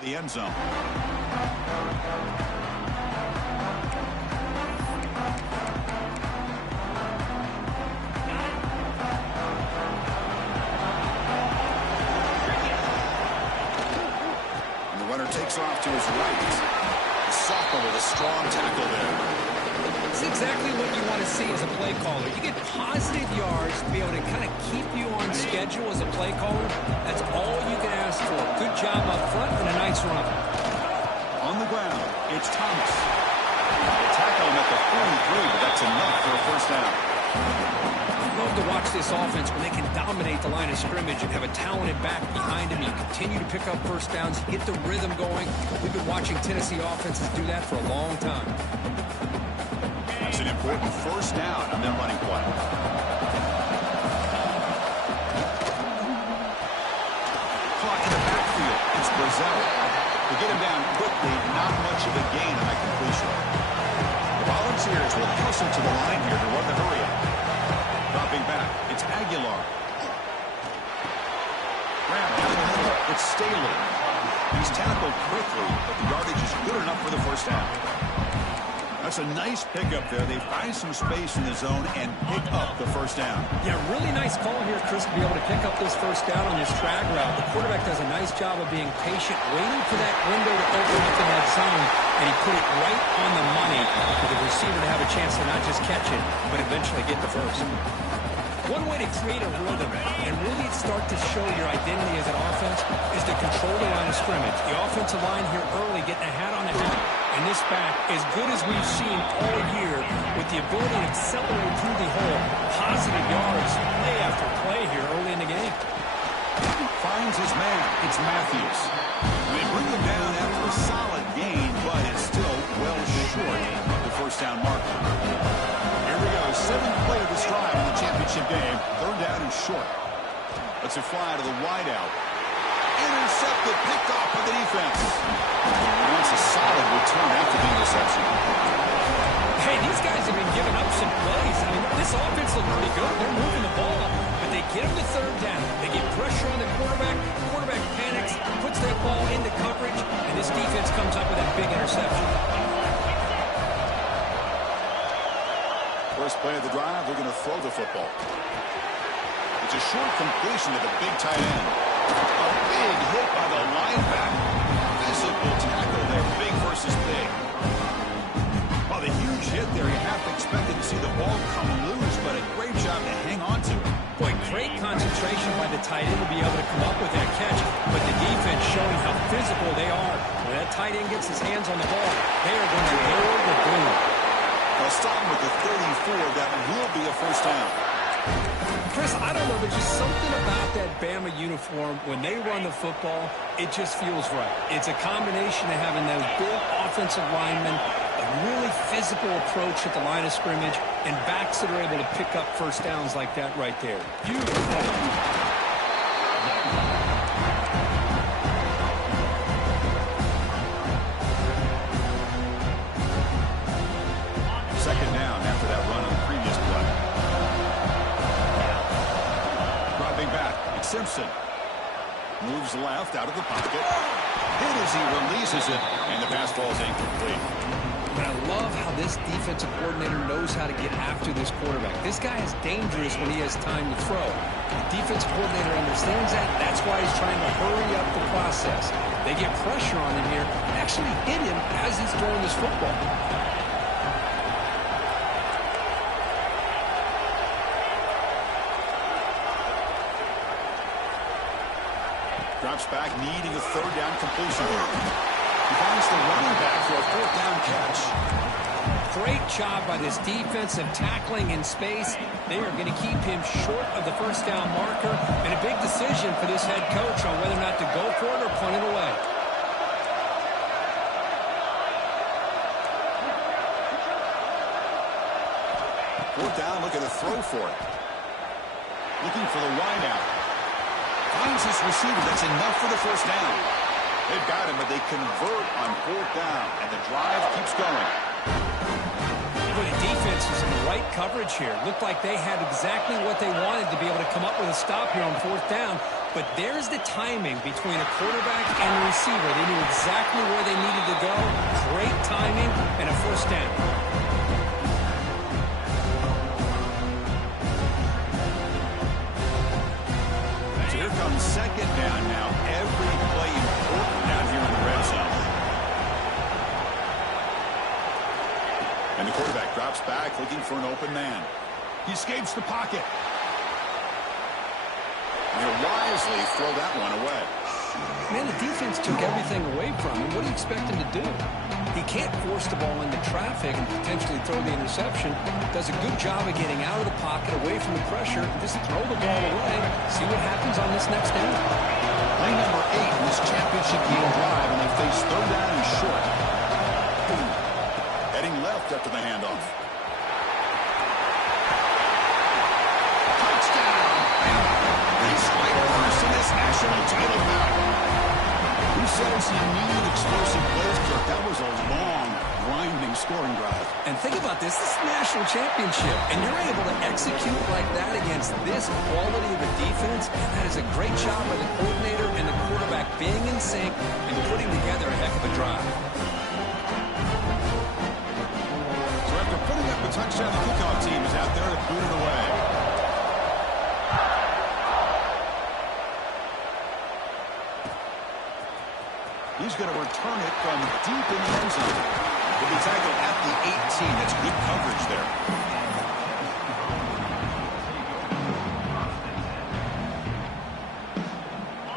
the end zone. And the runner takes off to his right. The sophomore with a strong tackle there. It's exactly what you want to see as a play caller. You get positive yards to be able to kind of keep you on schedule as a play caller. That's all you can ask for. Good job up front and a nice run. On the ground, it's Thomas. They tackle him at the 43, but that's enough for a first down. I love to watch this offense when they can dominate the line of scrimmage and have a talented back behind him. You continue to pick up first downs, get the rhythm going. We've been watching Tennessee offenses do that for a long time. That's an important first down on their running play. Clock in the backfield. It's Brazil. They get him down quickly. Not much of a gain on that completion. The Volunteers will hustle to the line here to run the hurry up. Dropping back. It's Aguilar. Grab down the middle. It's Staley. He's tackled quickly, but the yardage is good enough for the first down. That's a nice pickup there. They find some space in the zone and pick up the first down. Yeah, really nice call here, Chris, to be able to pick up this first down on this drag route. The quarterback does a nice job of being patient, waiting for that window to open up in that zone, and he put it right on the money for the receiver to have a chance to not just catch it, but eventually get the first. One way to create a rhythm and really start to show your identity as an offense is to control the line of scrimmage. The offensive line here early getting a hat on the hat. And this back, as good as we've seen all year, with the ability to accelerate through the hole, positive yards, play after play here early in the game. Finds his man. It's Matthews. They bring him down after a solid gain, but it's still well short of the first down marker. Here we go. 7th play of this drive in the championship game. 3rd down and short. Let's it fly to the wideout. Intercepted, picked off by the defense. And that's a solid return after the interception. Hey, these guys have been giving up some plays. I mean, this offense looks pretty good. They're moving the ball, but they get him to 3rd down. They get pressure on the quarterback. The quarterback panics, puts that ball into coverage, and this defense comes up with that big interception. First play of the drive, they're going to throw the football. It's a short completion to the big tight end. A big hit by the linebacker. Physical tackle there, big versus big. Well, the huge hit there, you have to expect to see the ball come loose, but a great job to hang on to. Boy, great concentration by the tight end to be able to come up with that catch, but the defense showing how physical they are. When that tight end gets his hands on the ball, they are going to lower the boom. They'll stop him with the 34. That will be a first down. Chris, I don't know, but just something about that Bama uniform, when they run the football, it just feels right. It's a combination of having those big offensive linemen, a really physical approach at the line of scrimmage, and backs that are able to pick up first downs like that right there. Beautiful. Second down after that run on the previous play. Dropping back, it's Simpson. Moves left out of the pocket. Hit as he releases it, and the pass falls incomplete. But I love how this defensive coordinator knows how to get after this quarterback. This guy is dangerous when he has time to throw. The defensive coordinator understands that. That's why he's trying to hurry up the process. They get pressure on him here and actually hit him as he's throwing this football. Drops back, needing a 3rd down completion. He finds the running back for a 4th down catch. Great job by this defensive tackling in space. They are going to keep him short of the first down marker, and a big decision for this head coach on whether or not to go for it or punt it away. Fourth down, look at the throw for it. Looking for the wideout. Finds his receiver. That's enough for the first down. They've got him, but they convert on 4th down, and the drive keeps going. Well, the defense is in the right coverage here. Looked like they had exactly what they wanted to be able to come up with a stop here on 4th down. But there's the timing between a quarterback and a receiver. They knew exactly where they needed to go. Great timing and a first down. So here comes second down now. Every play important down here in the red zone. And the quarterback drops back looking for an open man. He escapes the pocket. And he'll wisely throw that one away. Man, the defense took everything away from him. What do you expect him to do? He can't force the ball into traffic and potentially throw the interception. Does a good job of getting out of the pocket, away from the pressure, and just throw the ball away. See what happens on this next down. Play number 8 in this championship game drive, and they face third down and short. Heading left after the handoff. Touchdown! He's right first in this national title bout. Who says you need explosive plays, Kirk? That was a long, grinding scoring drive. And think about this. This is the national championship, and you're able to execute like that against this quality of a defense, and that is a great job by the coordinator and the quarterback being in sync and putting together a heck of a drive. So after putting up a touchdown, the kickoff team is out there to boot it away. He's going to return it from deep in the end zone. He'll be tackled at the 18. That's good coverage there.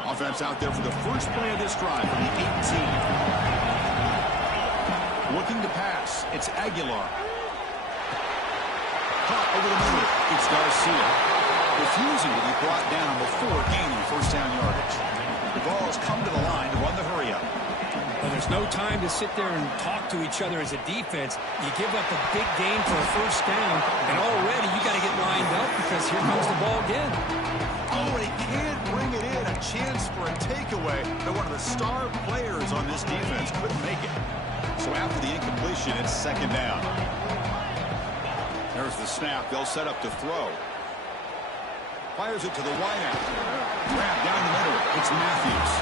Offense out there for the first play of this drive from the 18. Looking to pass. It's Aguilar. Caught over the middle. It's Garcia. Refusing to be brought down before gaining first down yardage. The ball has come to the line to run the hurry-up. Well, there's no time to sit there and talk to each other as a defense. You give up a big gain for a first down, and already you got to get lined up because here comes the ball again. Oh, and he can't bring it in. A chance for a takeaway, but one of the star players on this defense couldn't make it. So after the incompletion, it's second down. There's the snap. They'll set up to throw. Fires it to the wideout. Grab down the middle. It's Matthews.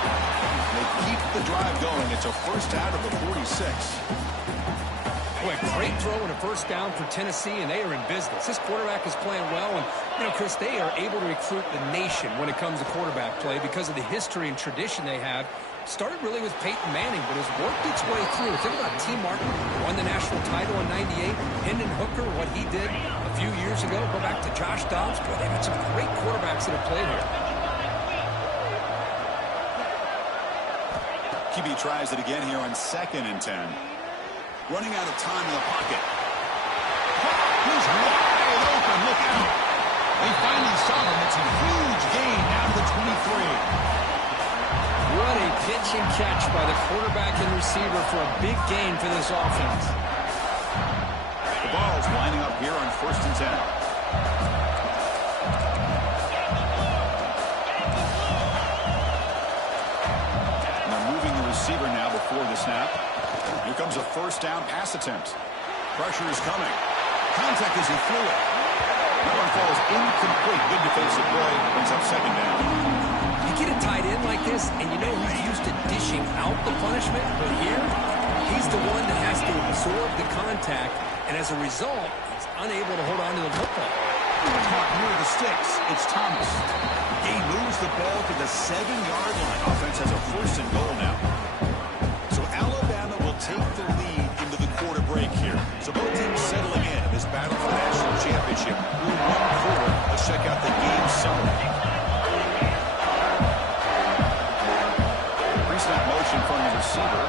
They keep the drive going. It's a first out of the 46. Boy, great throw and a first down for Tennessee, and they are in business. This quarterback is playing well, and, you know, Chris, they are able to recruit the nation when it comes to quarterback play because of the history and tradition they have. Started really with Peyton Manning, but has worked its way through. Think about T. Martin, won the national title in '98. Hendon Hooker, what he did a few years ago. Go back to Josh Dobbs. Boy, they've got some great quarterbacks that have played here. QB tries it again here on 2nd and 10. Running out of time in the pocket. He's wide open. Look out. They finally saw him. It's a huge gain down to the 23. What a pitch and catch by the quarterback and receiver for a big gain for this offense. The ball's lining up here on 1st and 10. And they're moving the receiver now before the snap. Here comes a first down pass attempt. Pressure is coming. Contact as he threw it. That one falls incomplete. Good defensive play. Brings up second down. You get a tight end like this, and you know he's used to dishing out the punishment, but here, he's the one that has to absorb the contact, and as a result, he's unable to hold on to the football. Caught near the sticks. It's Thomas. He moves the ball to the 7-yard line. Offense has a first and goal now. So Alabama will take the lead into the quarter break here. So both teams settling in this battle for the national championship. Through one quarter, let's check out the game summary. Pre-snap motion from the receiver.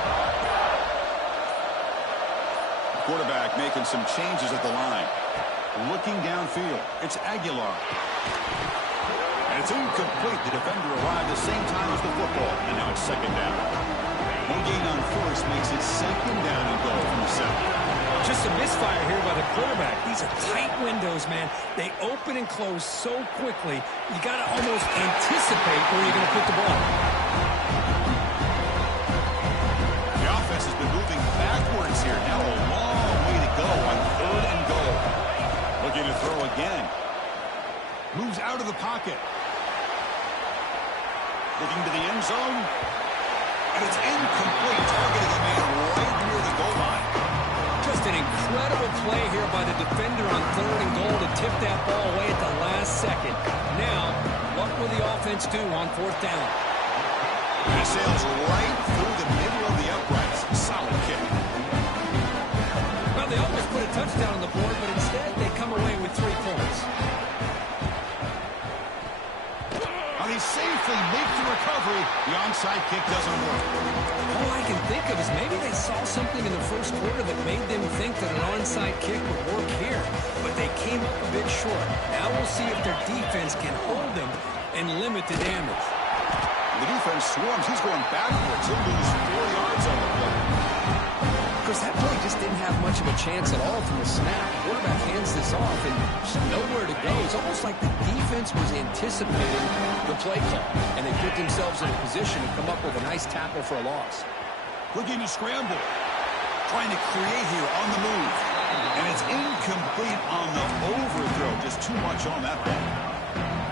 Quarterback making some changes at the line. Looking downfield. It's Aguilar. And it's incomplete. The defender arrived the same time as the football. And now it's second down. No gain on first makes it second down and goal from the 7. Just a misfire here by the quarterback. These are tight windows, man. They open and close so quickly. You got to almost anticipate where you're going to put the ball. The offense has been moving backwards here. Now a long way to go on 3rd and goal. Looking to throw again. Moves out of the pocket. Looking to the end zone. And it's incomplete, targeting a man right near the goal line. Just an incredible play here by the defender on 3rd and goal to tip that ball away at the last second. Now, what will the offense do on 4th down? He sails right through the middle of the uprights. Solid kick. Well, they almost put a touchdown on the board, but instead they come away with 3 points. And he safely makes the recovery. The onside kick doesn't work. All I can think of is maybe they saw something in the first quarter that made them think that an onside kick would work here. But they came up a bit short. Now we'll see if their defense can hold them and limit the damage. The defense swarms. He's going backwards. He'll lose 4 yards on the play. Because that play just didn't have much of a chance at all from the snap. Quarterback hands this off and just nowhere to go. It's almost like the defense was anticipating the play call, and they put themselves in a position to come up with a nice tackle for a loss. Looking to scramble. Trying to create here on the move. And it's incomplete on the overthrow. Just too much on that ball.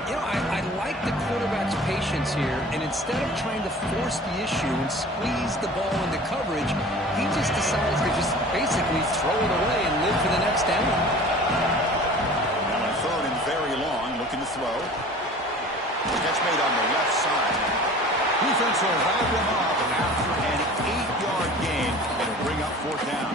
You know, I like the quarterback's patience here, and instead of trying to force the issue and squeeze the ball into coverage, he just decides to just basically throw it away and live for the next down. Now on 3rd and very long, looking to throw. Catch made on the left side. Defense will wrap him up after an 8-yard gain and bring up 4th down.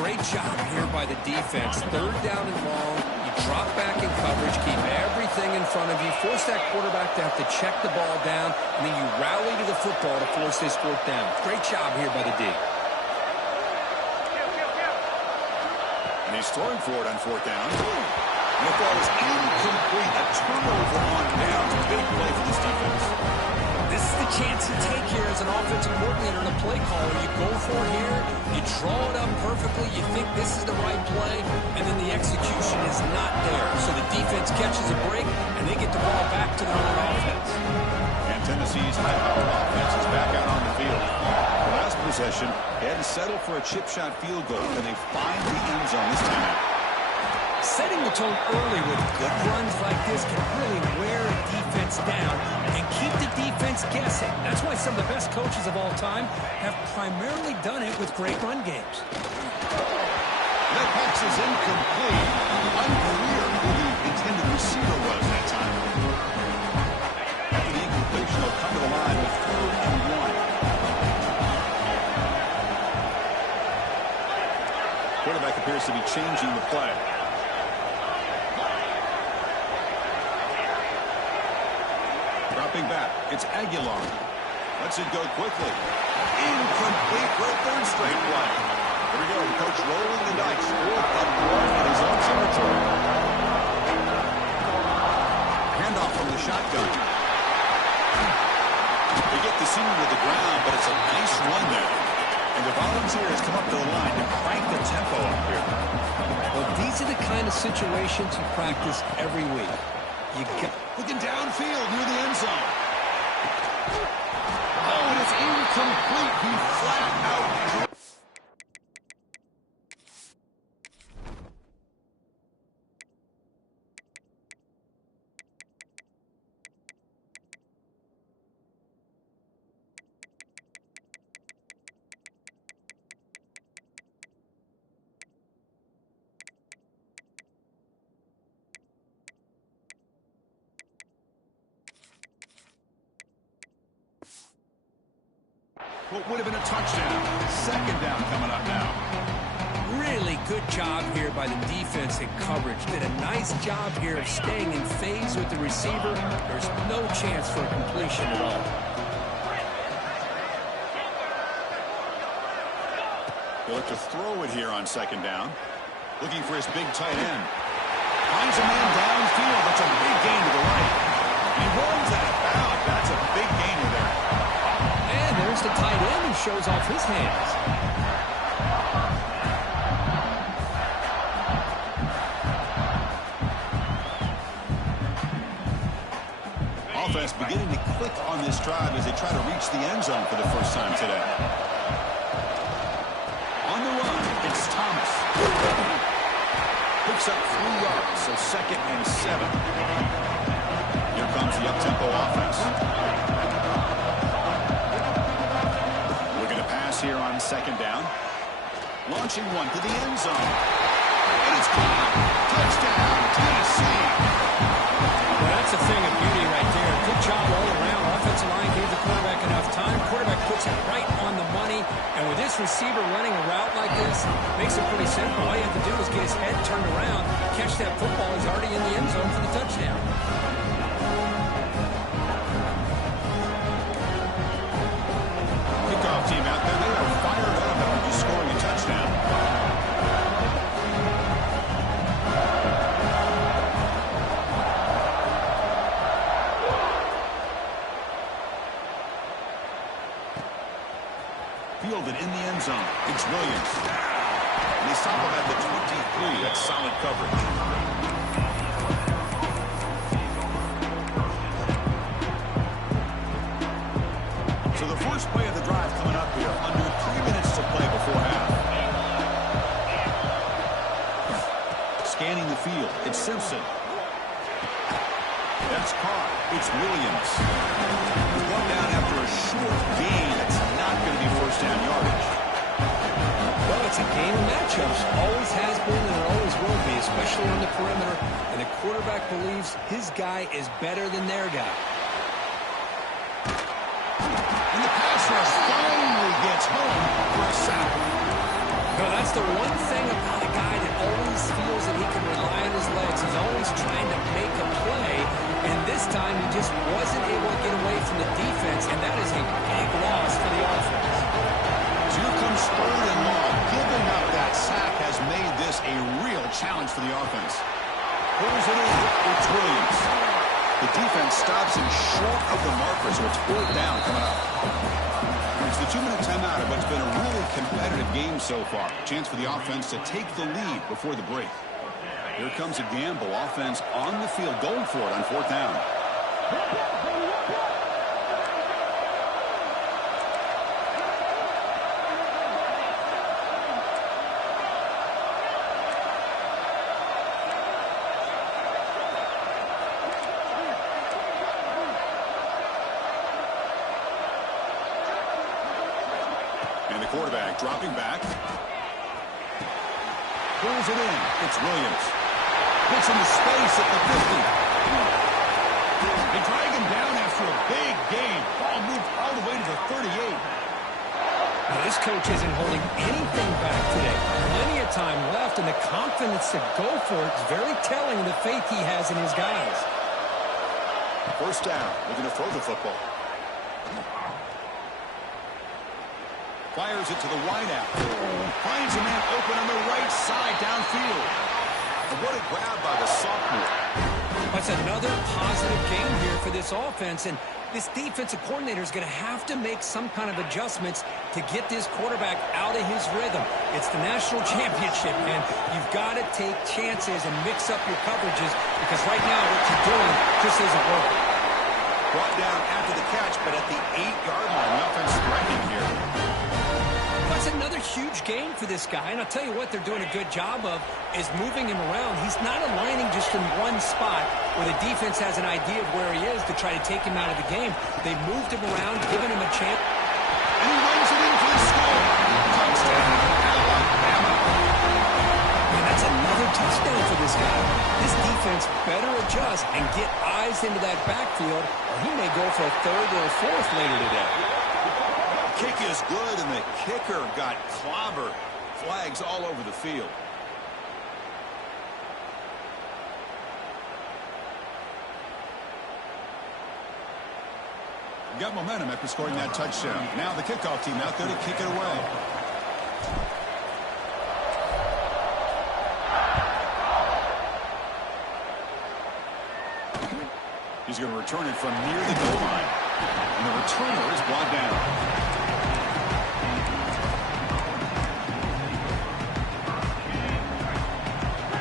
Great job here by the defense. 3rd down and long. You drop back in coverage, keep everything in front of you, force that quarterback to have to check the ball down, and then you rally to the football to force this 4th down. Great job here by the D. And he's throwing for it on 4th down. And the ball is incomplete. A turnover on downs. Big play for this defense. This is the chance you take here as an offensive coordinator and a play caller. You go for it here, you draw it up perfectly, you think this is the right play, and then the execution is not there. So the defense catches a break, and they get the ball back to their own offense. And Tennessee's high-powered offense is back out on the field. The last possession, they had to settle for a chip shot field goal, and they find the end zone this time out. Setting the tone early with good runs like this can really wear a defense down and keep the defense guessing. That's why some of the best coaches of all time have primarily done it with great run games. That pass is incomplete. Unclear who the intended receiver was that time. After the incompletion, they'll come to the line with 3rd and 1. Quarterback appears to be changing the play. Dropping back, it's Aguilar. Lets it go quickly. Incomplete for a 3rd straight play. Here we go, the coach rolling the dice. 4th and 1 in his own territory. Handoff from the shotgun. They get the senior to the ground, but it's a nice run there. And the Volunteers come up to the line to crank the tempo up here. Well, these are the kind of situations you practice every week. You got looking downfield near the end zone. Oh, and it's incomplete. He flat out. What would have been a touchdown. 2nd down coming up now. really good job here by the defense in coverage. Did a nice job here of staying in phase with the receiver. There's no chance for a completion at all. He'll look to throw it here on 2nd down. Looking for his big tight end. Finds a man downfield. That's a big gain to the right. He runs out of bounds. That's a big gainer there. And there's the tight end who shows off his hands. Offense beginning to click on this drive as they try to reach the end zone for the first time today. On the run, it's Thomas. Picks up 3 yards, so 2nd and 7. Here comes the up-tempo offense. Looking to pass here on second down. Launching one to the end zone. And it's caught. Touchdown, Tennessee. Well, that's a thing of beauty right there. Good job all around. Offensive line gave the quarterback enough time. Quarterback puts it right on the money. And with this receiver running a route like this, makes it pretty simple. All you have to do is get his head turned around, catch that football. He's already in the end zone for the touchdown. Kickoff team out there. They are fired up after just scoring a touchdown. Fielded in the end zone. It's Williams. And they stop him at the 23. That's solid coverage. So the first play of the drive coming up here. Under 3 minutes to play before half. Scanning the field. It's Simpson. That's caught. It's Williams. One down after a short gain. It's not going to be first down yardage. Well, it's a game of matchups. Always has been and it always will be, especially on the perimeter. And the quarterback believes his guy is better than their guy. And the pass rush finally gets home for a sack. No, that's the one thing about a guy that always feels that he can rely on his legs. He's always trying to make a play. And this time he just wasn't able to get away from the defense. And that is a big loss for the offense. So here comes third and long. Giving up that sack has made this a real challenge for the offense. Pulls it in. It's Williams. The defense stops him short of the marker, so it's fourth down coming up. It's the 2-minute timeout of what's been a really competitive game so far. Chance for the offense to take the lead before the break. Here comes a gamble. Offense on the field, going for it on fourth down. And the quarterback dropping back. Pulls it in. It's Williams. Puts him to space at the 50. They drag him down after a big game. Ball moved all the way to the 38. Now, this coach isn't holding anything back today. Plenty of time left, and the confidence to go for it is very telling of the faith he has in his guys. First down. Looking to throw the football. Fires it to the wideout. Finds a man open on the right side downfield. And what a grab by the sophomore. That's another positive game here for this offense. And this defensive coordinator is going to have to make some kind of adjustments to get this quarterback out of his rhythm. It's the national championship, man. You've got to take chances and mix up your coverages because right now what you're doing just isn't working. Brought down after the catch, but at the 8-yard line. The offense threatening here. That's another huge game for this guy, and I'll tell you what they're doing a good job of is moving him around. He's not aligning just in one spot where the defense has an idea of where he is to try to take him out of the game. They've moved him around, given him a chance. And he runs it in for the score. Touchdown, Alabama. And that's another touchdown for this guy. This defense better adjust and get eyes into that backfield, or he may go for a third or a fourth later today. Kick is good, and the kicker got clobbered. Flags all over the field. Got momentum after scoring that touchdown. Now the kickoff team out there to kick it away. He's going to return it from near the goal line. And the returner is brought down.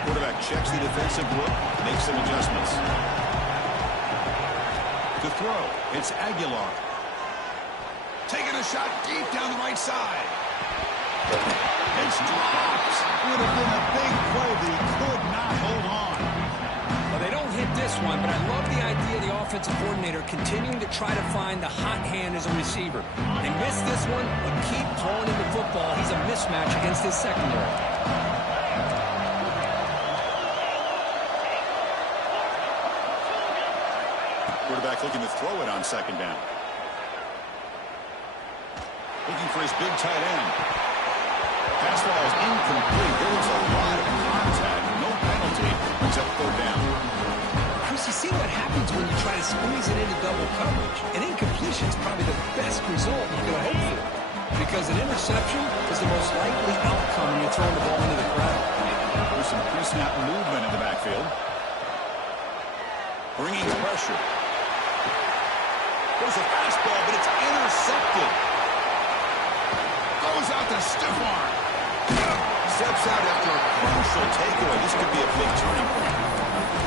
Quarterback checks the defensive look, makes some adjustments. To throw, it's Aguilar. Taking a shot deep down the right side. It's dropped. Would have been a big play, but he could not hold on. Well, they don't hit this one, but I love the idea the offensive coordinator continuing to try to find the hot hand as a receiver. They missed this one, but keep throwing him the football. He's a mismatch against his secondary. Quarterback looking to throw it on second down. Looking for his big tight end. Pass ball is incomplete. There was a lot of contact. No penalty. Brings up third down. Chris, you see what happens when you try to squeeze it into double coverage. An incompletion is probably the best result you could hope for. Because an interception is the most likely outcome when you're throwing the ball into the crowd. There's some pre-snap movement in the backfield. Bringing pressure. There's a fastball, but it's intercepted. Goes out to stiff arm. Steps out after a crucial takeaway. This could be a big turning point.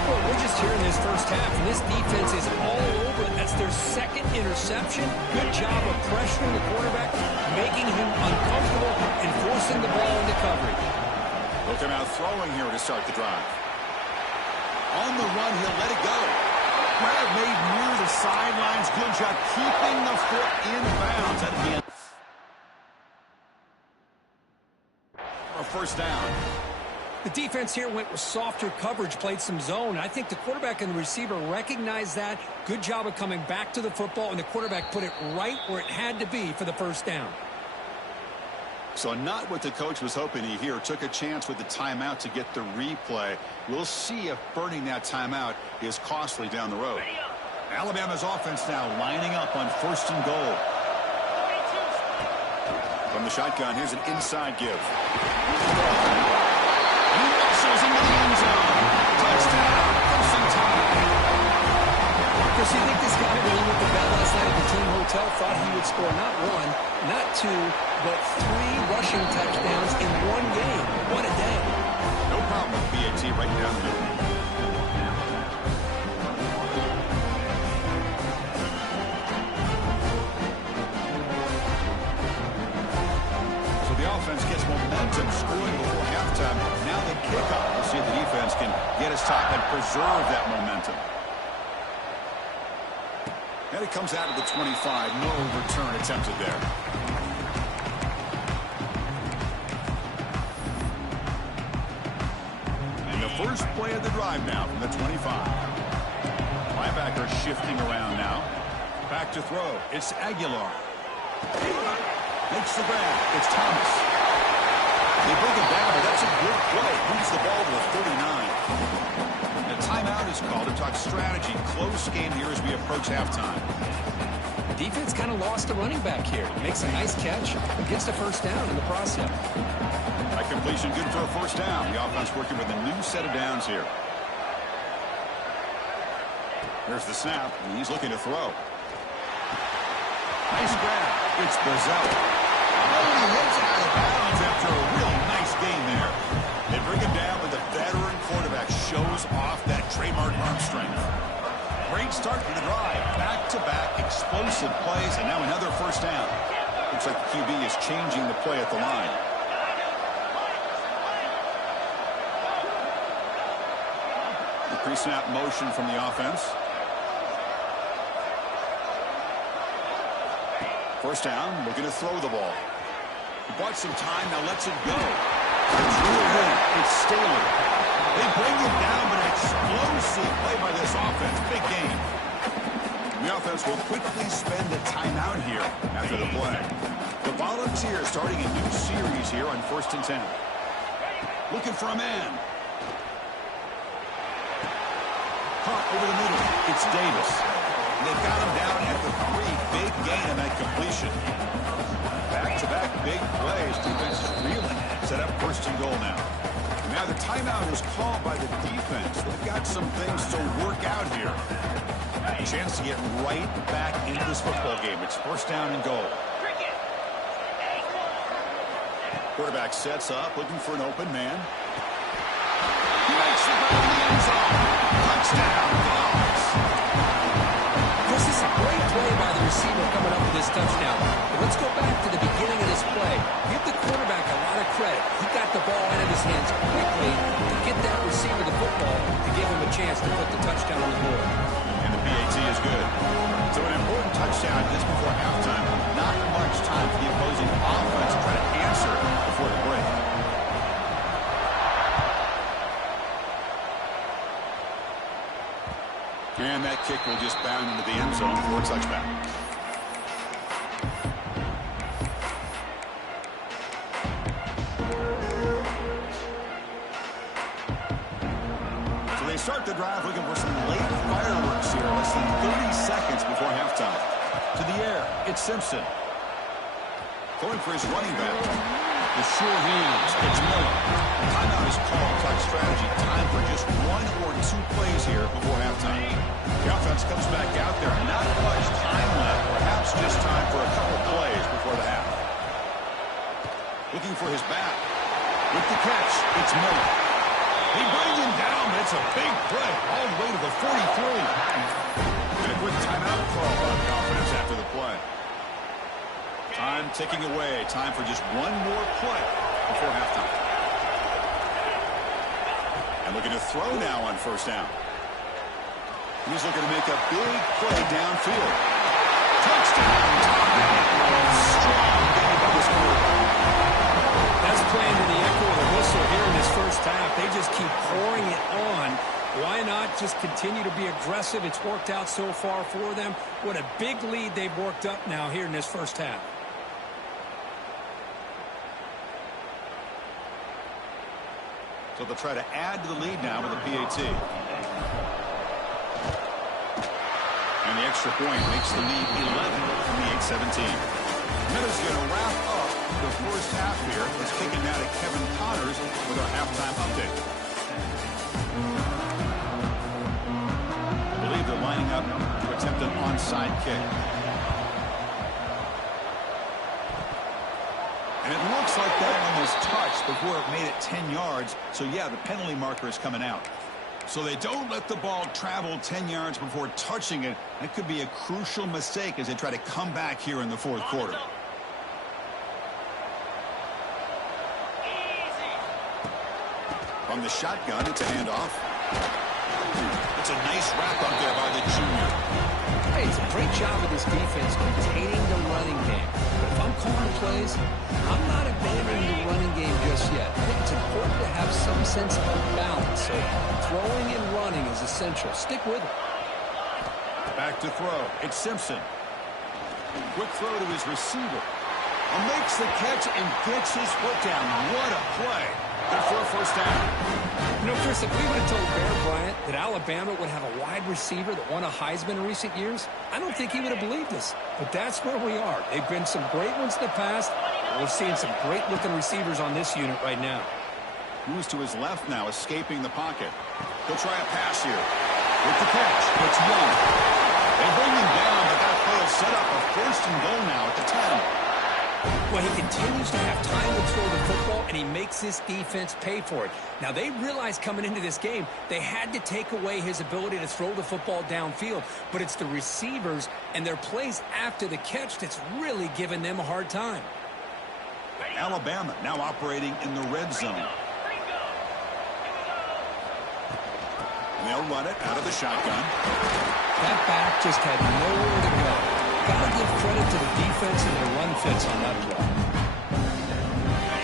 Well, we're just here in this first half, and this defense is all over it. That's their second interception. Good job of pressuring the quarterback, making him uncomfortable, and forcing the ball into coverage. Looking out throwing here to start the drive. On the run, he'll let it go. Grab made near the sidelines. Good job keeping the foot in bounds at the end. A first down. The defense here went with softer coverage, played some zone. I think the quarterback and the receiver recognized that. Good job of coming back to the football, and the quarterback put it right where it had to be for the first down. So not what the coach was hoping to hear. Took a chance with the timeout to get the replay. We'll see if burning that timeout is costly down the road. Alabama's offense now lining up on first and goal. From the shotgun, here's an inside give. He rushes into the end zone. Touchdown, first and time. Marcus, you think this guy, when he went to bed last night at the team hotel, thought he would score not one, not two, but 3 rushing touchdowns in one game? What a day. No problem with BAT right down the middle. So the offense gets momentum scoring before halftime. Now the kickoff. We'll see if the defense can get his top and preserve that momentum. And it comes out of the 25. No return attempted there. And the first play of the drive now from the 25. Linebacker shifting around now. Back to throw. It's Aguilar. Makes the grab. It's Thomas. They bring it down, but that's a good play. Moves the ball to the 39. The timeout is called to talk strategy. Close game here as we approach halftime. The defense kind of lost the running back here. Makes a nice catch, but gets the first down in the process. That completion good for a first down. The offense working with a new set of downs here. There's the snap, and he's looking to throw. Nice grab. It's Brazell. Oh, he hits out of bounds after a real nice gain there. They bring him down with a veteran quarterback. Shows off that trademark arm strength. Great start to the drive. Back-to-back explosive plays, and now another first down. Looks like the QB is changing the play at the line. The pre-snap motion from the offense. First down, looking to throw the ball. He bought some time, now lets it go. It's really good. It's Staley. They bring him down, but an explosive play by this offense. Big game. The offense will quickly spend a timeout here after the play. The Volunteers starting a new series here on 1st and 10. Looking for a man. Caught over the middle. It's Davis. They've got him down at the 3. Big gain on that completion. Back-to-back big plays. Defense is reeling. Set up 1st and goal now. Now the timeout is called by the defense. They've got some things to work out here. A chance to get right back into this football game. It's 1st down and goal. Quarterback sets up, looking for an open man. He makes the grab in the end zone. Touchdown, Vols. This is a great play by the receiver coming up with this touchdown. But let's go back to the beginning of this play. Give the quarterback a lot of credit. He got the ball out of his hands quickly to get that receiver the football to give him a chance to put the touchdown on the board. And the PAT is good. So an important touchdown just before halftime. Not much time for the opposing offense to try to answer before the break. And that kick will just bound into the end zone for a touchback. So they start the drive looking for some late fireworks here, less than 30 seconds before halftime. To the air, it's Simpson. Going for his running back. The sure hands, it's Miller. Timeout is called. Clock strategy. Time for just 1 or 2 plays here before halftime. The offense comes back out there. Not much time left. Perhaps just time for a couple plays before the half. Looking for his back. With the catch, it's Miller. They bring him down. It's a big play. All the way to the 43. And a quick timeout call by the offense after the play. Time ticking away. Time for just 1 more play before halftime. And looking to throw now on first down. He's looking to make a big play downfield. Touchdown. Strong game by this quarterback. That's playing to the echo of the whistle here in this first half. They just keep pouring it on. Why not just continue to be aggressive? It's worked out so far for them. What a big lead they've worked up now here in this first half. So they'll try to add to the lead now with a PAT. And the extra point makes the lead 11 from the 8-17. Minutes going to wrap up the first half here. Let's kick it now to Kevin Connors with our halftime update. I believe they're lining up to attempt an onside kick. And it looks like that one was touched before it made it 10 yards. So, yeah, the penalty marker is coming out. So they don't let the ball travel 10 yards before touching it. That could be a crucial mistake as they try to come back here in the fourth quarter. From the shotgun, it's a handoff. It's a nice wrap-up there by the junior. Hey, it's a great job of this defense containing the running game. But if I'm calling the plays, I'm not abandoning the running game just yet. I think it's important to have some sense of balance. So throwing and running is essential. Stick with it. Back to throw. It's Simpson. Quick throw to his receiver. Makes the catch and gets his foot down. What a play. Good for a first down. You know, Chris, if we would have told Bear Bryant that Alabama would have a wide receiver that won a Heisman in recent years, I don't think he would have believed us. But that's where we are. They've been some great ones in the past. We're seeing some great-looking receivers on this unit right now. Moves to his left now, escaping the pocket. He'll try a pass here. With the catch, it's Young. They bring him down, but that play will set up a first and goal now at the 10. Well, he continues to have time to throw the football, and he makes this defense pay for it. Now, they realized coming into this game they had to take away his ability to throw the football downfield, but it's the receivers and their plays after the catch that's really giving them a hard time. Alabama now operating in the red zone. And they'll run it out of the shotgun. That back just had nowhere to go. Got to give credit to the defense and their run fits on that play.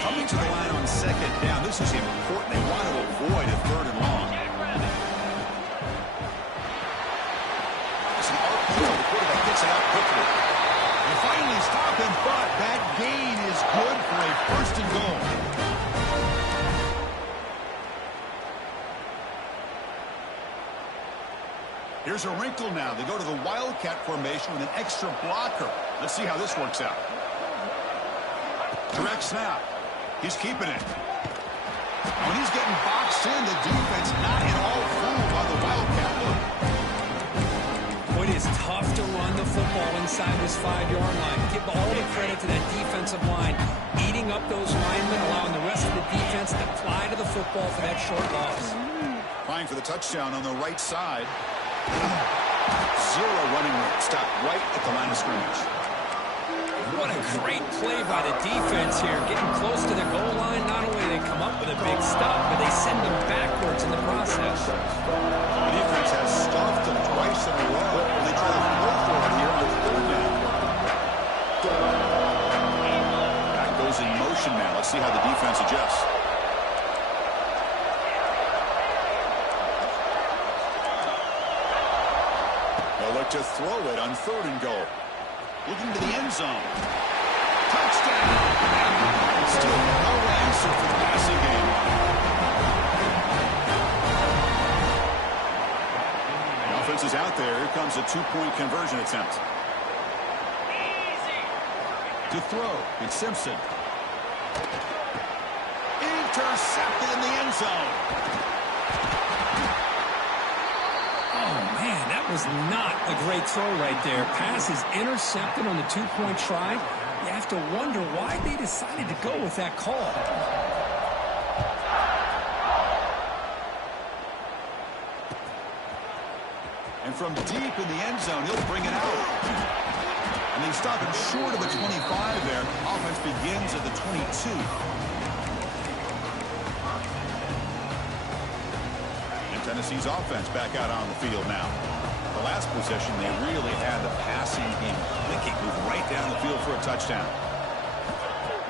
Coming to the line on second down. This is important. They want to avoid a third and long. It's an RPO. The quarterback gets it out quickly. They finally stop him, but that gain is good for a first and goal. Here's a wrinkle now. They go to the Wildcat formation with an extra blocker. Let's see how this works out. Direct snap. He's keeping it. When he's getting boxed in, the defense not at all fooled by the Wildcat look. It is tough to run the football inside this 5-yard line. Give all the credit to that defensive line, eating up those linemen, allowing the rest of the defense to fly to the football for that short loss. Trying for the touchdown on the right side. Zero running room. Stop right at the line of scrimmage. What a great play by the defense here. Getting close to the goal line, not only do they come up with a big stop, but they send them backwards in the process. The defense has stuffed them twice in a row. They try to go for it here with third down. That goes in motion now. Let's see how the defense adjusts. They'll look to throw it on third and goal. Looking to the end zone. Touchdown! Still no answer for the passing game. The offense is out there. Here comes a two-point conversion attempt. To throw, it's Simpson. Intercepted in the end zone. Man, that was not a great throw right there. Pass is intercepted on the two-point try. You have to wonder why they decided to go with that call. And from deep in the end zone, he'll bring it out. And they stop him short of the 25 there. Offense begins at the 22. Tennessee's offense back out on the field now. The last possession, they really had the passing game clicking. Move right down the field for a touchdown.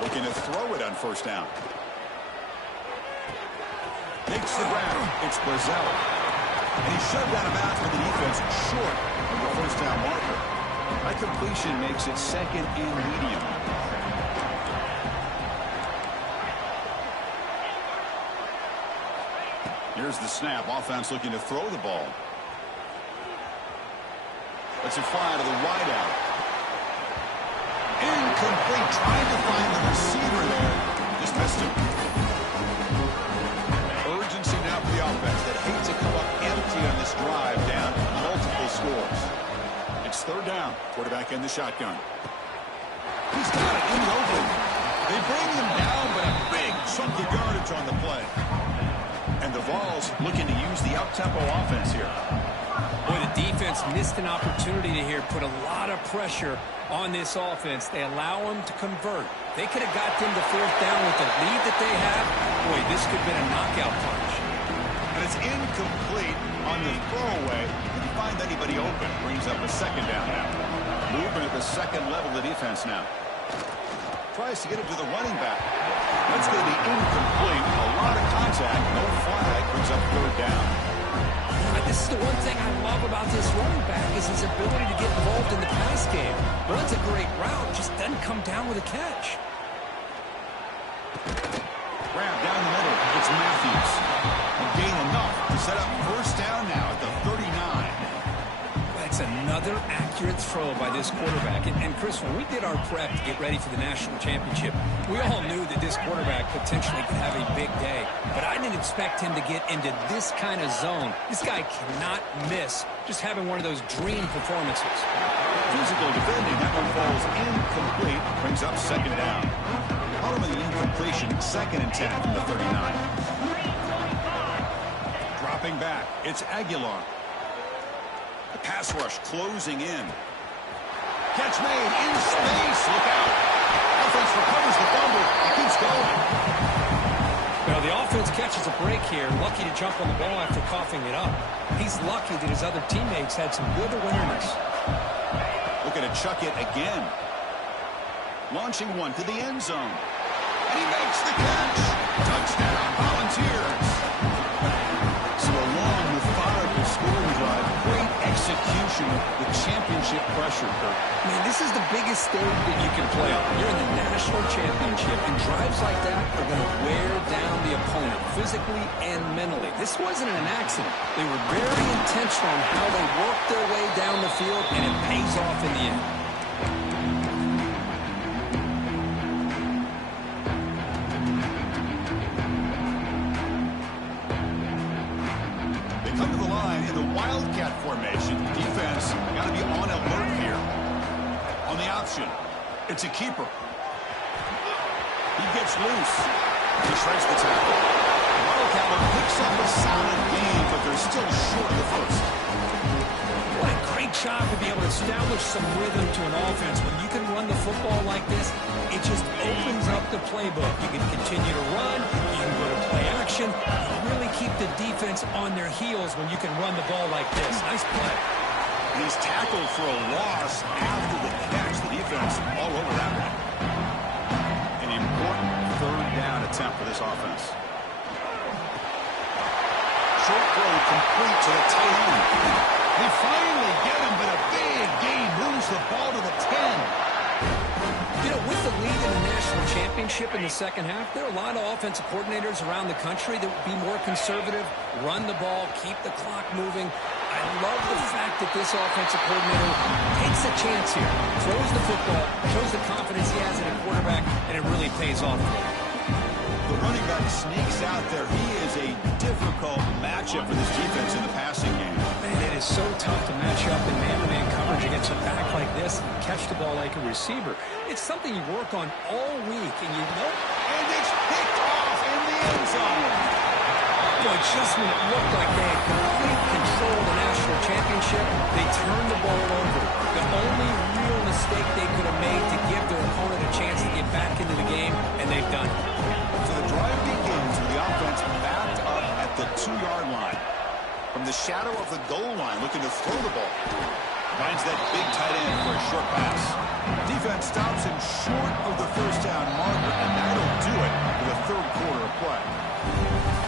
Looking to throw it on first down. Makes the grab. It's Brazel. And he's shoved out of bounds with the defense short of the first down marker. That completion makes it second and medium. Here's the snap. Offense looking to throw the ball. Let's it fly to the wideout. Incomplete. Trying to find the receiver there. Just missed him. Urgency now for the offense that hates to come up empty on this drive down multiple scores. It's third down. Quarterback in the shotgun. He's got it in the open. They bring him down, but a big chunk of yardage on the play. And the Vols looking to use the up-tempo offense here. Boy, the defense missed an opportunity to here put a lot of pressure on this offense. They allow them to convert. They could have got them to fourth down with the lead that they have. Boy, this could have been a knockout punch. And it's incomplete on the throwaway. Didn't find anybody open. Brings up a second down now. Moving at the second level of the defense now. Tries to get it to the running back. That's going to be incomplete. A lot of contact. No flag. Brings up third down. This is the one thing I love about this running back is his ability to get involved in the pass game. Runs a great route, just doesn't come down with a catch. Grab down the middle. It's Matthews. And gain enough to set up first down now at the 39. That's another accurate throw by this quarterback. And Chris, when we did our prep to get ready for the national championship, we all knew that this quarterback potentially could have a big day. But I didn't expect him to get into this kind of zone. This guy cannot miss just having one of those dream performances. Physical defending. That one falls incomplete. Brings up second down. Bottom of the incompletion. Second and 10 from the 39. Dropping back. It's Aguilar. The pass rush closing in. Catch made in space. Look out. Offense recovers the fumble. It keeps going. Well, the offense catches a break here. Lucky to jump on the ball after coughing it up. He's lucky that his other teammates had some good awareness. Looking to chuck it again. Launching one to the end zone. And he makes the catch. Touchdown, Volunteers. So a long, methodical scoring drive. Great execution with championship pressure, Kurt. Man, this is the biggest stage that you can play on. You're in the national championship, and drives like that are going to wear down the opponent physically and mentally. This wasn't an accident. They were very intentional in how they worked their way down the field, and it pays off in the end. Come to the line in the Wildcat formation. Defense got to be on alert here. On the option, it's a keeper. He gets loose. He shreds the tackle. Wildcat picks up a solid gain, but they're still short of the first. What a great job to be able to establish some rhythm to an offense. When you can run the football like this, it just opens up the playbook. You can continue to run. You can go to play action. You really keep the defense on their heels when you can run the ball like this. Nice play. He's tackled for a loss after the catch. The defense all over that one. An important third down attempt for this offense. Short throw complete to the tight end. They finally get him, but a big gain moves the ball to the 10. You know, with the lead in the national championship in the second half, there are a lot of offensive coordinators around the country that would be more conservative, run the ball, keep the clock moving. I love the fact that this offensive coordinator takes a chance here, throws the football, shows the confidence he has in a quarterback, and it really pays off for him. The running back sneaks out there. He is a difficult matchup for this defense in the passing game. Man, it is so tough to match up in man-to-man coverage against a back like this and catch the ball like a receiver. It's something you work on all week, and you know. And it's picked off in the end zone. Boy, just when it looked like they had complete control of the national championship, they turned the ball over. The only real mistake they could have made to give their opponent a chance to get back into the game, and they've done it. So the drive begins with the offense backed up at the 2-yard line. From the shadow of the goal line, looking to throw the ball. Finds that big tight end for a short pass. Defense stops him short of the first down marker, and that'll do it for the third quarter of play.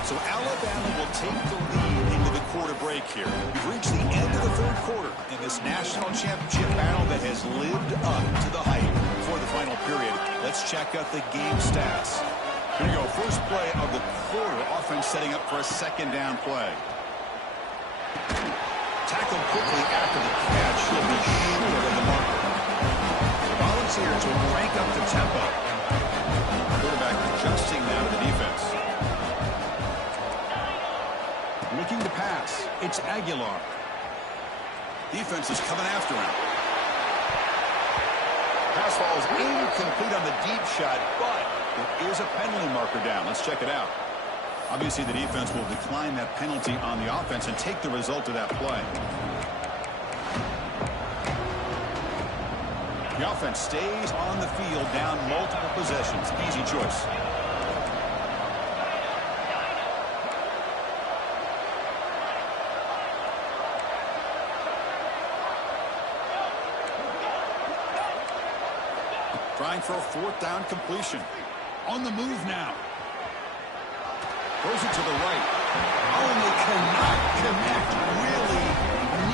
So Alabama will take the lead into the quarter break here. We've reached the end of the third quarter in this national championship battle that has lived up to the hype for the final period. Let's check out the game stats. Here we go. First play of the quarter. Offense setting up for a second down play. Tackled quickly after the catch. He'll be short of the marker. The Volunteers will crank up the tempo. Quarterback adjusting now to the defense. Looking to pass. It's Aguilar. Defense is coming after him. Pass falls incomplete on the deep shot, but there is a penalty marker down. Let's check it out. Obviously, the defense will decline that penalty on the offense and take the result of that play. The offense stays on the field, down multiple possessions. Easy choice. Trying for a fourth down completion. On the move now. Throws it to the right. Oh, and they cannot connect. Really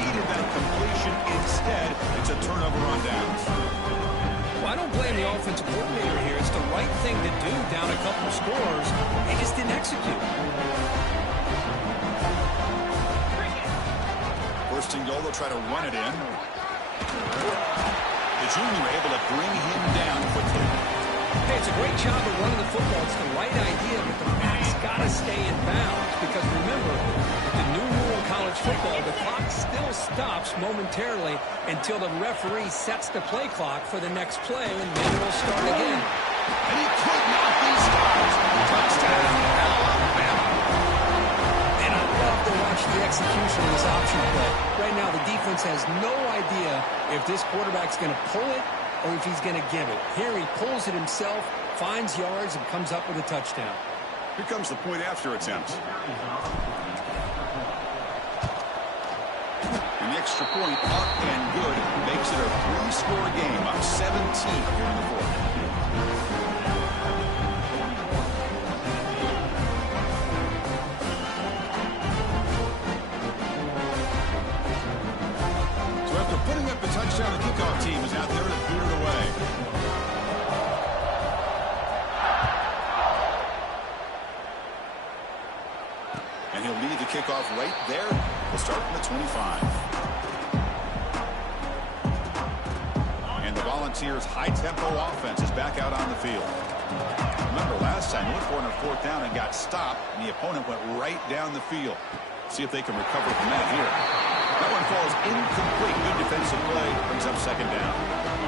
needed that completion. Instead, it's a turnover on downs. Well, I don't blame the offensive coordinator here. It's the right thing to do down a couple scores. They just didn't execute. First and goal, they'll try to run it in. The junior able to bring him down quickly. Hey, it's a great job of running the football. It's the right idea, but the back's got to stay in bounds. Because remember, with the new rule in college football, the clock still stops momentarily until the referee sets the play clock for the next play, and then it'll start again. And he could not be stopped. Touchdown, Alabama. And I love to watch the execution of this option play. Right now, the defense has no idea if this quarterback's going to pull it or if he's going to give it. Here he pulls it himself, finds yards, and comes up with a touchdown. Here comes the point after attempt. And the extra point up and good makes it a 3-score game, up 17 here in the fourth. So after putting up the touchdown, the kickoff team is out there to boot it away. And he'll lead the kickoff right there. We'll start from the 25. And the Volunteers' high-tempo offense is back out on the field. Remember, last time, they went for it on fourth down and got stopped, and the opponent went right down the field. See if they can recover from that here. That one falls incomplete. Good defensive play. Brings up second down.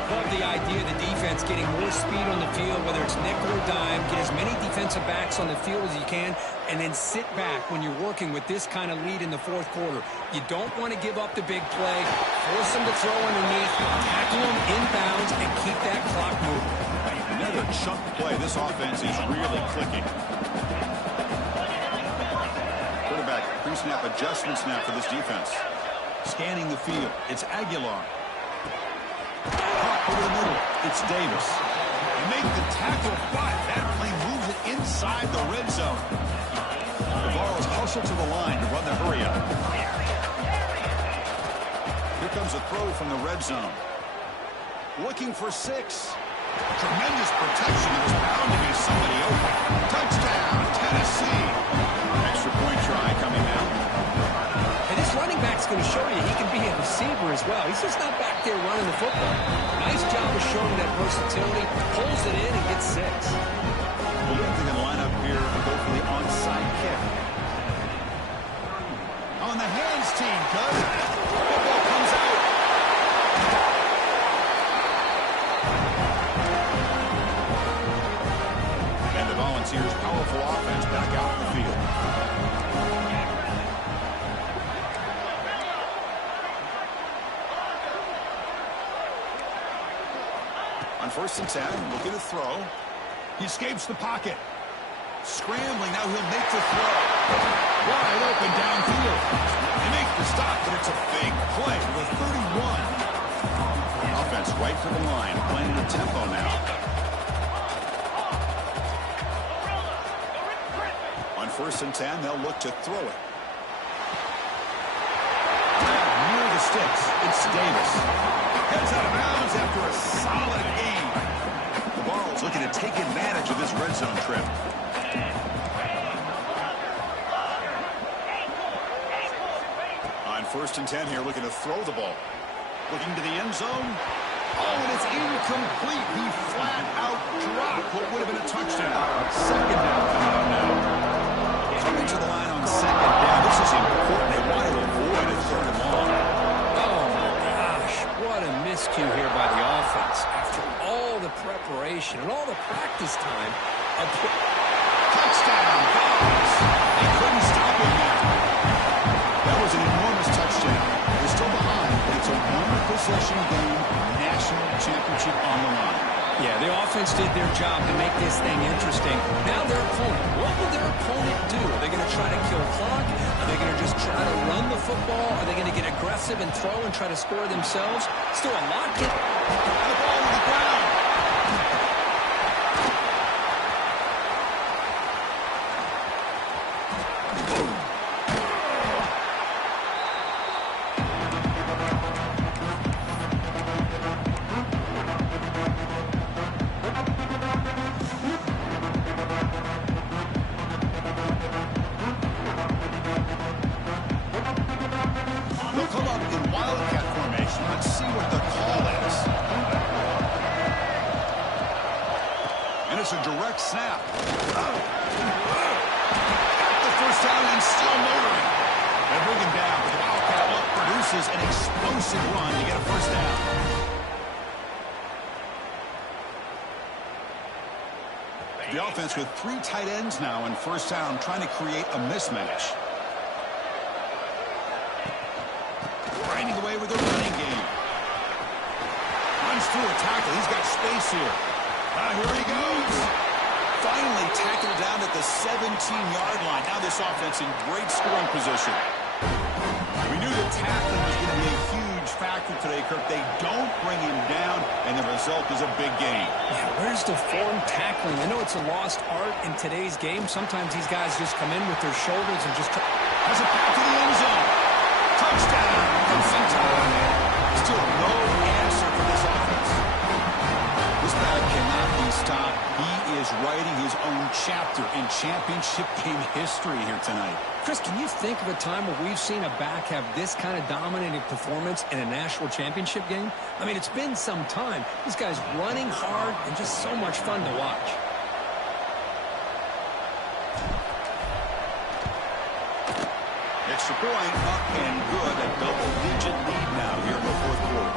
Love the idea of the defense getting more speed on the field, whether it's nickel or dime. Get as many defensive backs on the field as you can, and then sit back when you're working with this kind of lead in the fourth quarter. You don't want to give up the big play. Force them to throw underneath, tackle them inbounds, and keep that clock moving. Another chunk play. This offense is really clicking. Quarterback pre-snap adjustment snap for this defense. Scanning the field. It's Aguilar. Caught over the middle. It's Davis. They make the tackle, but that play moves it inside the red zone. The Vols hustle to the line to run the hurry up. Here comes a throw from the red zone. Looking for 6. Tremendous protection. It was bound to be somebody open. Touchdown, Tennessee. Extra point try coming now. And this running back's going to show you he can be a receiver as well. He's just not back there running the football. Nice job of showing that versatility. Pulls it in and gets 6. Well, they're going to line up here and go for the onside kick. On the hands team, Cuz. Football comes out. And the Volunteers' powerful offense back out in the field. On 1st and 10, looking to throw. He escapes the pocket. Scrambling, now he'll make the throw. Wide open downfield. They make the stop, but it's a big play with 31. Offense right to the line, playing the tempo now. On 1st and 10, they'll look to throw it. Near the sticks, it's Davis. Heads out of bounds after a solid game. The Vols looking to take advantage of this red zone trip. On 1st and 10 here, looking to throw the ball. Looking to the end zone. Oh, and it's incomplete. He flat out dropped what would have been a touchdown. Second down coming up now. Coming to the line on second down. This is important. They want to avoid a 3rd and long. What a miscue here by the offense. After all the preparation and all the practice time. Touchdown, Vols. They couldn't stop him there. That was an enormous touchdown. They're still behind, but it's a one-possession game, national championship on the line. Yeah, the offense did their job to make this thing interesting. Now their opponent. What will their opponent do? Are they going to try to kill clock? Are they going to just try to run the football? Are they going to get aggressive and throw and try to score themselves? Still a lot. The ball on the ground. It's a direct snap. Got the first down and still motoring. They bring him down, but the Wildcat look produces an explosive run to get a first down. The offense with 3 tight ends now in 1st down, trying to create a mismatch. Grinding away with a running game. Runs through a tackle. He's got space here. Here he goes. Finally tackled down at the 17-yard line. Now this offense in great scoring position. We knew that tackling was going to be a huge factor today, Kirk. They don't bring him down, and the result is a big gain. Yeah, where's the form tackling? I know it's a lost art in today's game. Sometimes these guys just come in with their shoulders and just... Has it back to the end zone. Touchdown. Still no answer for this offense. This guy cannot be stopped. He is writing his own chapter in championship game history here tonight. Chris, can you think of a time where we've seen a back have this kind of dominating performance in a national championship game? I mean, it's been some time. This guy's running hard and just so much fun to watch. Extra point up and good. A double-digit lead now here in the fourth quarter.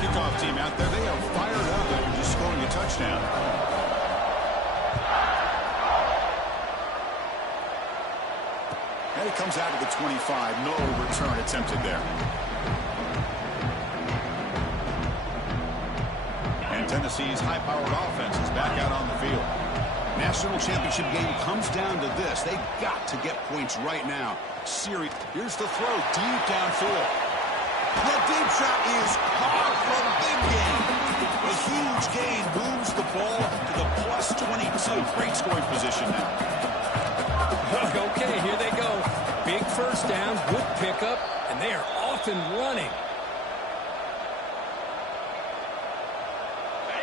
Kickoff team out there. They are fired up after just scoring a touchdown. And it comes out of the 25. No return attempted there. And Tennessee's high-powered offense is back out on the field. National championship game comes down to this. They've got to get points right now. Here's the throw deep downfield. The deep shot is caught for a big gain. A huge gain moves the ball to the plus 22. Great scoring position now. Okay, here they go. Big first down, good pickup, and they are off and running.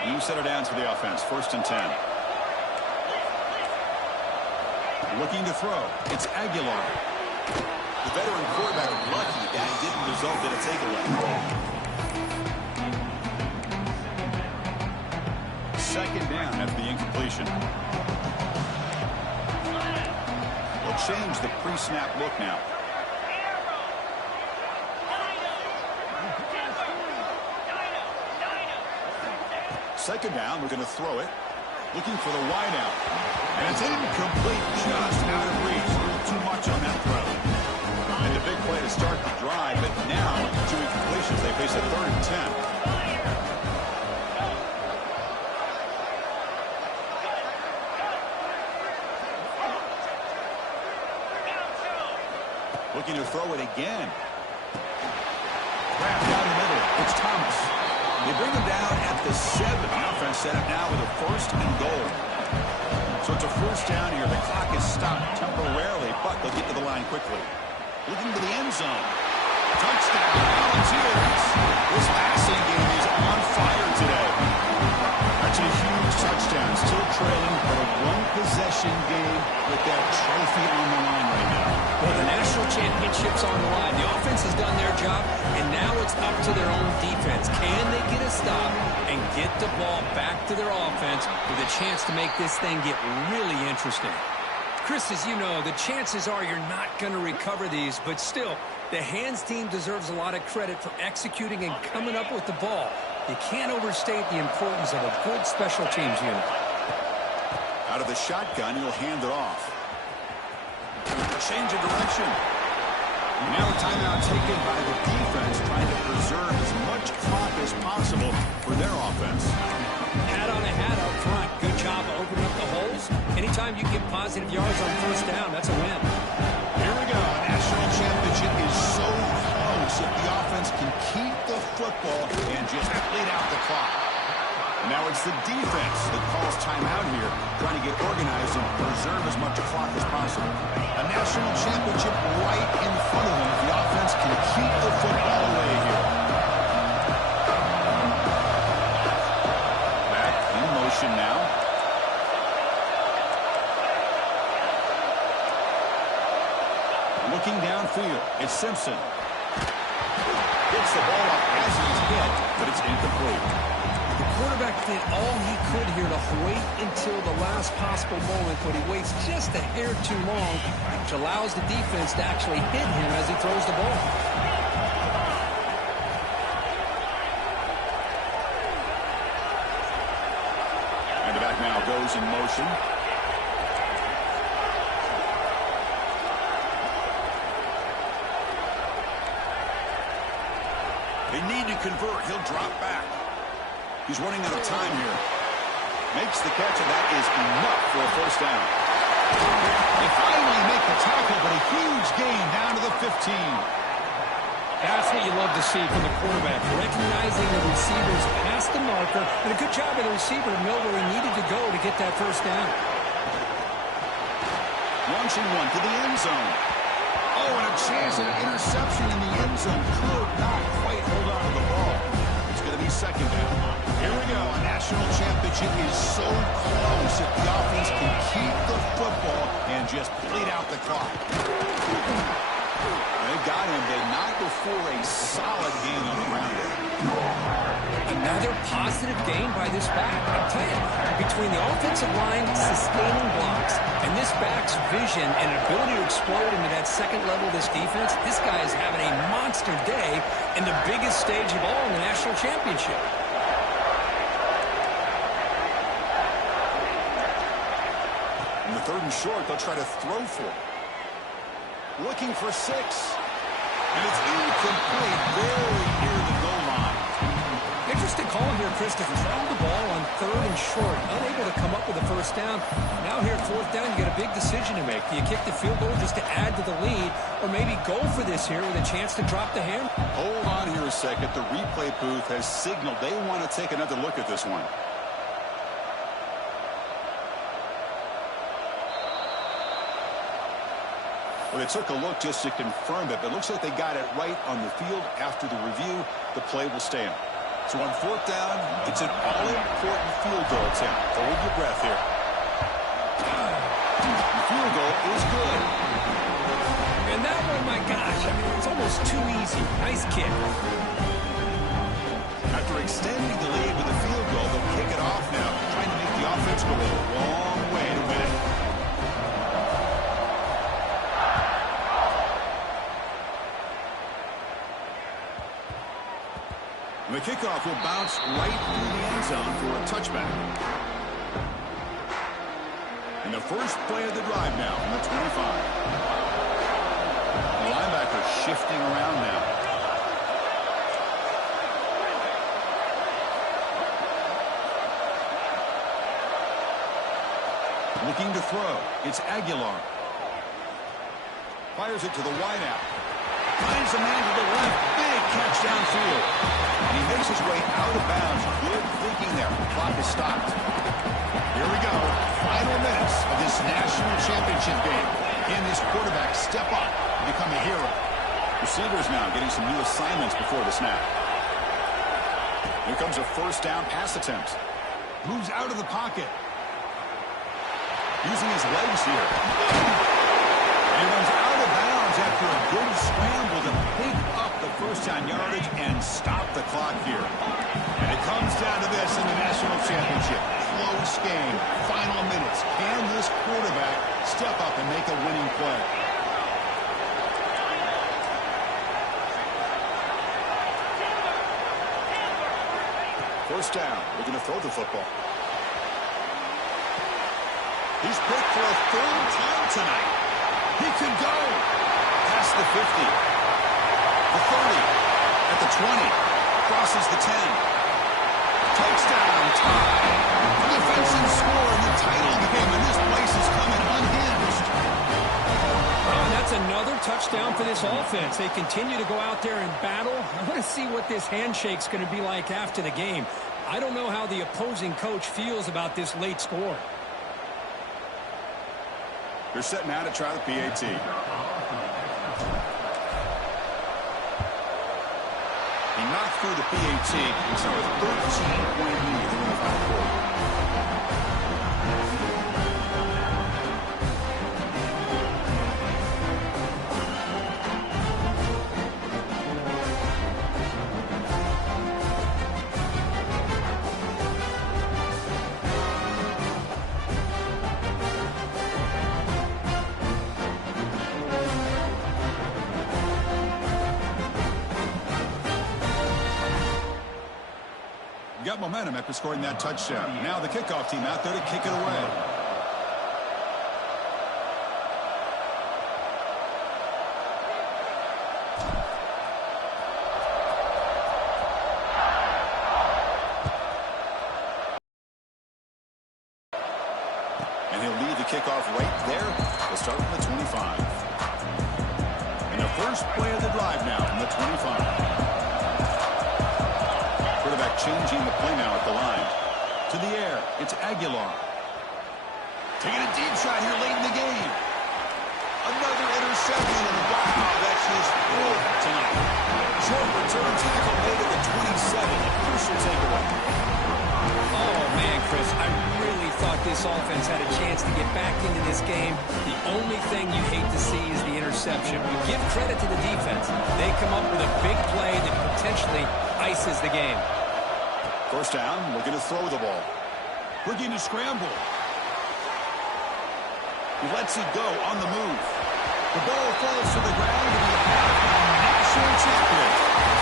You set it down to the offense. 1st and 10. Looking to throw. It's Aguilar. The veteran quarterback lucky that didn't result in a takeaway. 2nd down after the incompletion. They'll change the pre-snap look now. Second down, we're going to throw it. Looking for the wide out. And it's incomplete, just out of reach. A little too much on that throw. And the big play to start the drive, but now, 2 incompletions, they face a 3rd and 10. Looking to throw it again. Wrapped down the middle. It's Thomas. They bring him down at the 7. The offense set up now with a 1st and goal. So it's a 1st down here. The clock is stopped temporarily, but they'll get to the line quickly. Looking to the end zone. Touchdown, Volunteers. This passing game is on fire today. That's a huge touchdown. Still trailing, but a one-possession game with that trophy on the line right now. Well, the national championship's on the line. The offense has done their job, and now it's up to their own defense. Can they get a stop and get the ball back to their offense with a chance to make this thing get really interesting? Chris, as you know, the chances are you're not going to recover these, but still, the hands team deserves a lot of credit for executing and coming up with the ball. You can't overstate the importance of a good special teams unit. Out of the shotgun, he'll hand it off. Change of direction. Now a timeout taken by the defense, trying to preserve as much clock as possible for their offense. Hat on a hat up front. Good job of opening up the holes. Anytime you get positive yards on 1st down, that's a win. Here we go. National championship is so close if the offense can keep the football and just bleed out the clock. Now it's the defense that calls timeout here, trying to get organized and preserve as much clock as possible. A national championship right in front of them if the offense can keep the football away here. Back in motion now. Looking downfield, it's Simpson. Gets the ball up as he's hit, but it's incomplete. The quarterback did all he could here to wait until the last possible moment, but he waits just a hair too long, which allows the defense to actually hit him as he throws the ball. And the back now goes in motion. They need to convert. He'll drop back. He's running out of time here. Makes the catch, and that is enough for a 1st down. They finally make the tackle, but a huge gain down to the 15. That's what you love to see from the quarterback, recognizing the receivers past the marker, and a good job of the receiver to know where he needed to go to get that 1st down. Launching one to the end zone. Oh, and a chance at an interception in the end zone. Could not quite hold on to the ball. It's going to be 2nd down. Here we go. A national championship is so close if the offense can keep the football and just bleed out the clock. They got him, but not before a solid gain on the ground. Another positive gain by this back. I'll tell you, between the offensive line sustaining blocks and this back's vision and ability to explode into that second level of this defense, this guy is having a monster day in the biggest stage of all in the national championship. In the 3rd and short, they'll try to throw for it. Looking for 6. And it's incomplete, very near the goal line. Interesting call here, Chris, to throw the ball on 3rd and short. Unable to come up with a first down. Now here at 4th down, you got a big decision to make. Do you kick the field goal just to add to the lead, or maybe go for this here with a chance to drop the hammer? Hold on here a second. The replay booth has signaled they want to take another look at this one. Well, they took a look just to confirm it, but it looks like they got it right on the field. After the review, the play will stand. So on 4th down, it's an all-important field goal attempt. Hold your breath here. The field goal is good. And that one, my gosh, I mean, it's almost too easy. Nice kick. After extending the lead with a field goal, they'll kick it off now, trying to make the offense go a long way to win it. The kickoff will bounce right through the end zone for a touchback. And the first play of the drive now on the 25. The linebacker shifting around now. Looking to throw. It's Aguilar. Fires it to the wideout. Finds a man to the left. Big catch downfield. And he makes his way out of bounds. Good thinking there. Clock is stopped. Here we go. Final minutes of this national championship game. Can this quarterback step up and become a hero? Receivers now getting some new assignments before the snap. Here comes a first down pass attempt. Moves out of the pocket. Using his legs here. And runs out of bounds after a good scramble to pick up the first down yardage and stop the clock here. And it comes down to this in the national championship. Close game. Final minutes. Can this quarterback step up and make a winning play? First down. We're going to throw the football. He's picked for a 3rd time tonight. He could go past the 50, the 30, at the 20, crosses the 10. Touchdown, tie. The defensive score in the title game, and this place is coming unhinged. Oh, and that's another touchdown for this offense. They continue to go out there and battle. I want to see what this handshake's going to be like after the game. I don't know how the opposing coach feels about this late score. They're setting out to try the PAT. He knocked through the PAT. It's now a 13-point lead in the final quarter. Got momentum after scoring that touchdown. Now the kickoff team out there to kick it away. And he'll lead the kickoff right there. We'll start from the 25. And the first play of the drive now from the 25. Quarterback changing the play now at the line. To the air, it's Aguilar. Taking a deep shot here late in the game. Another interception, and wow, that's his 4th tonight. Short return tackle made at the 27. A crucial takeaway. Oh, man, Chris, I really thought this offense had a chance to get back into this game. The only thing you hate to see is the interception. You give credit to the defense. They come up with a big play that potentially ices the game. First down, looking to throw the ball. looking to scramble. He lets it go on the move. The ball falls to the ground, and we have a national champion.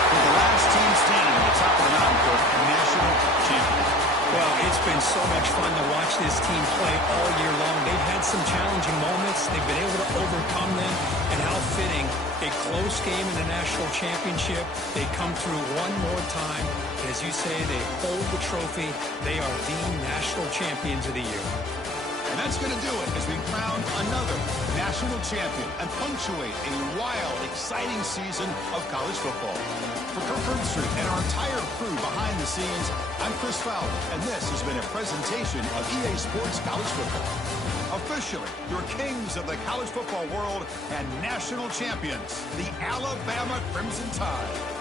With the last team standing at the top of the mountain for national champion. Well, it's been so much fun to watch this team play all year long. They've had some challenging moments. They've been able to overcome them. And how fitting, a close game in the national championship. They come through one more time. And as you say, they hold the trophy. They are the national champions of the year. And that's going to do it as we crown another national champion and punctuate a wild, exciting season of college football. For Kirk Herbstreit and our entire crew behind the scenes, I'm Chris Fowler, and this has been a presentation of EA Sports College Football. Officially, your kings of the college football world and national champions, the Alabama Crimson Tide.